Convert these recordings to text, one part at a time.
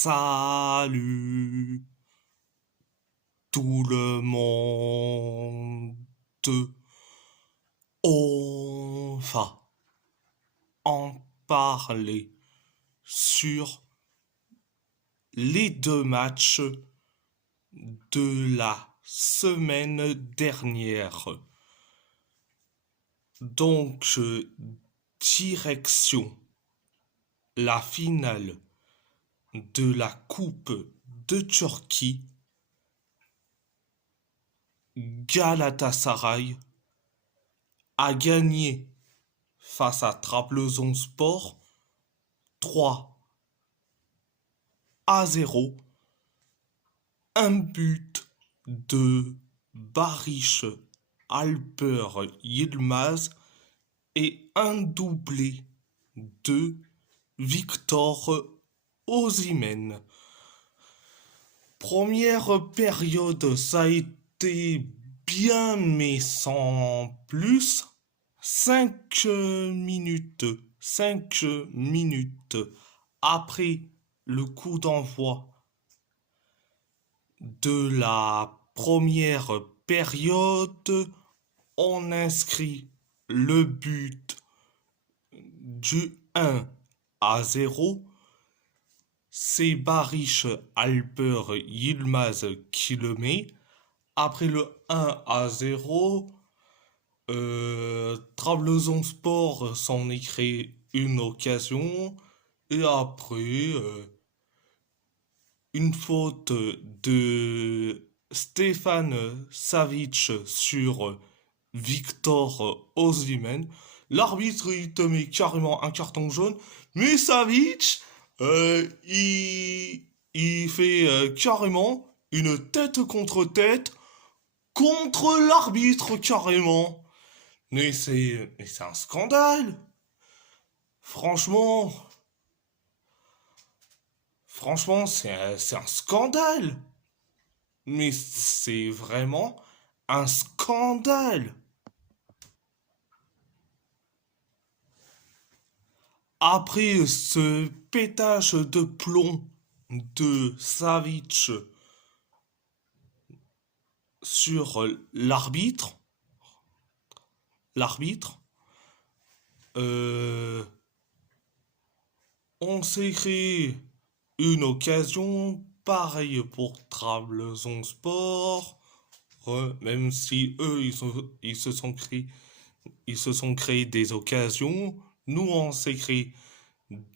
Salut tout le monde. On va en parler sur les deux matchs de la semaine dernière. Donc, direction la finale de la Coupe de Turquie. Galatasaray a gagné face à Trabzonspor 3-0. Un but de Barış Alper Yilmaz et un doublé de Victor Osimhen. Première période, ça a été bien mais sans plus. 5 minutes après le coup d'envoi de la première période, on inscrit le but du 1-0. C'est Barış Alper Yilmaz qui le met. Après le 1-0, Trabzonspor s'en est créé une occasion. Et après, une faute de Stefan Savic sur Victor Osimhen. L'arbitre, il te met carrément un carton jaune. Mais Savic, il fait carrément une tête contre tête contre l'arbitre carrément. Mais c'est un scandale. Franchement, franchement, c'est un scandale. Mais c'est vraiment un scandale. Après ce pétage de plomb de Savic sur l'arbitre, euh, on s'est créé une occasion pareille pour Trabzonspor, même si eux ils se sont créés des occasions. Nous on s'est créé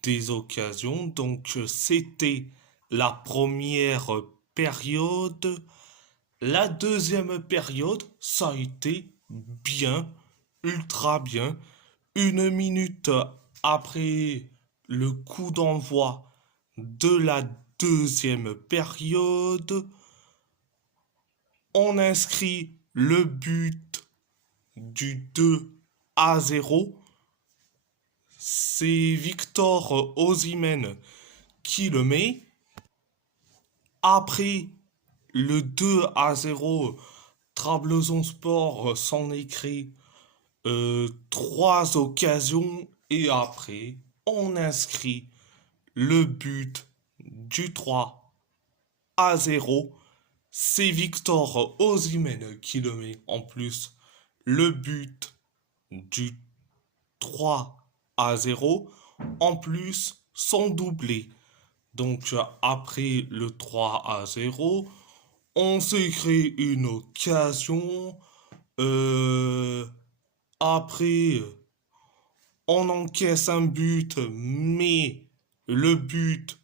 des occasions. Donc c'était la première période. La deuxième période, ça a été bien, ultra bien. 1 minute après le coup d'envoi de la deuxième période, on inscrit le but du 2-0. C'est Victor Osimhen qui le met. Après le 2-0, Trabzonspor s'en est créé 3 occasions et après on inscrit le but du 3-0. C'est Victor Osimhen qui le met en plus le but du 3-0. En plus, son doublé. Donc après le 3-0, on s'est créé une occasion. Euh, Après, on encaisse un but, mais le but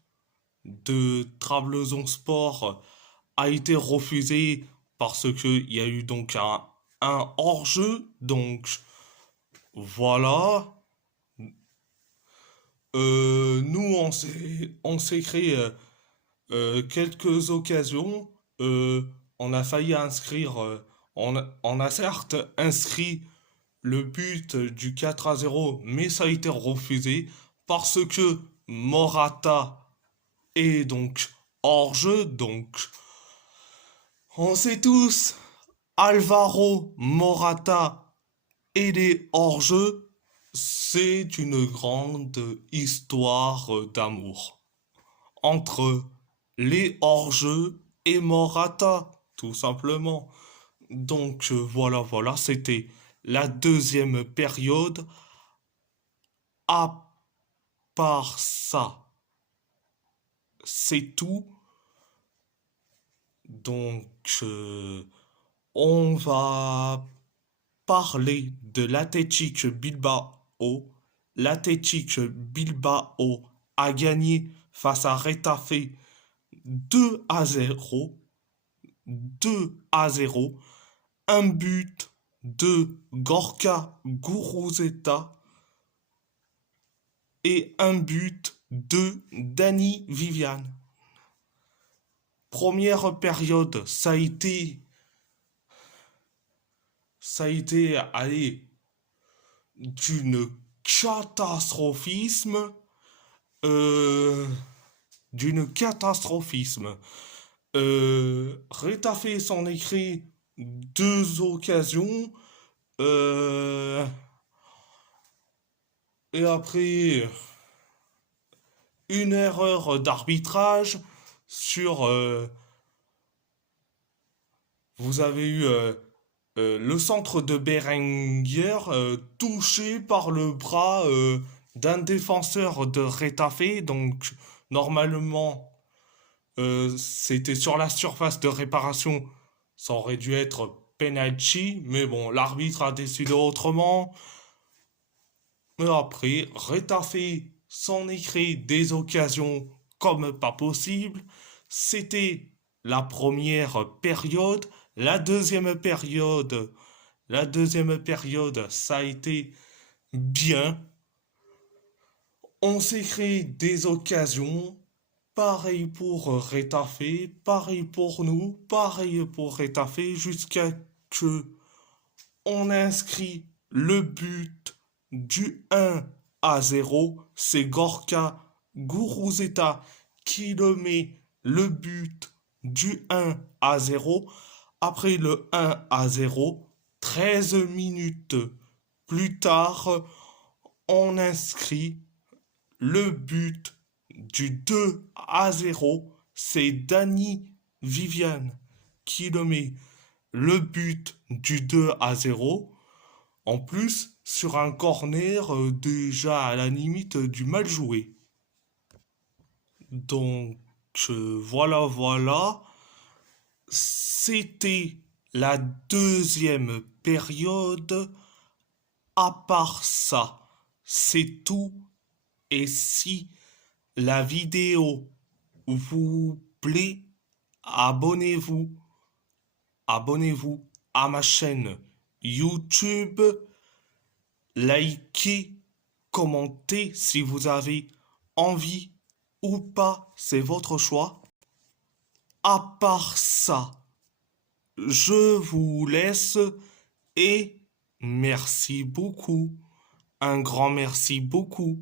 de Trabzonspor a été refusé parce qu'il y a eu donc un hors-jeu. Donc voilà. Nous, on s'est créé quelques occasions. On a failli inscrire, on a certes inscrit le but du 4-0, mais ça a été refusé parce que Morata est donc hors jeu. Donc, on sait tous, Alvaro Morata et les hors jeu, c'est une grande histoire d'amour entre les hors-jeux et Morata, tout simplement. Donc voilà, c'était la deuxième période. À part ça, c'est tout. Donc on va parler de l'Athletic Bilbao. L'Athletic Bilbao a gagné face à Retafe 2-0. 2-0. Un but de Gorka Guruzeta et un but de Dani Vivian. Première période, allez, d'une catastrophisme, euh, d'une catastrophisme. Retafe s'en écrit deux occasions, euh, et après une erreur d'arbitrage sur, vous avez eu le centre de Berenguer touché par le bras d'un défenseur de Retafe. Donc, normalement, c'était sur la surface de réparation. Ça aurait dû être penalty. Mais bon, l'arbitre a décidé autrement. Mais après, Retafe s'en est créé des occasions comme pas possible. C'était la première période. La deuxième période, ça a été bien. On s'est créé des occasions. Pareil pour Retafe, pareil pour nous, pareil pour Retafe, jusqu'à que on inscrit le but du 1-0. C'est Gorka Guruzeta qui le met le but du 1-0. Après le 1-0, 13 minutes plus tard, on inscrit le but du 2-0. C'est Dani Vivian qui le met le but du 2-0. En plus, sur un corner déjà à la limite du mal joué. Donc voilà. C'était la deuxième période. À part ça, c'est tout. Et si la vidéo vous plaît, abonnez-vous. Abonnez-vous à ma chaîne YouTube. Likez, commentez si vous avez envie ou pas, c'est votre choix. À part ça, je vous laisse et merci beaucoup. Un grand merci beaucoup.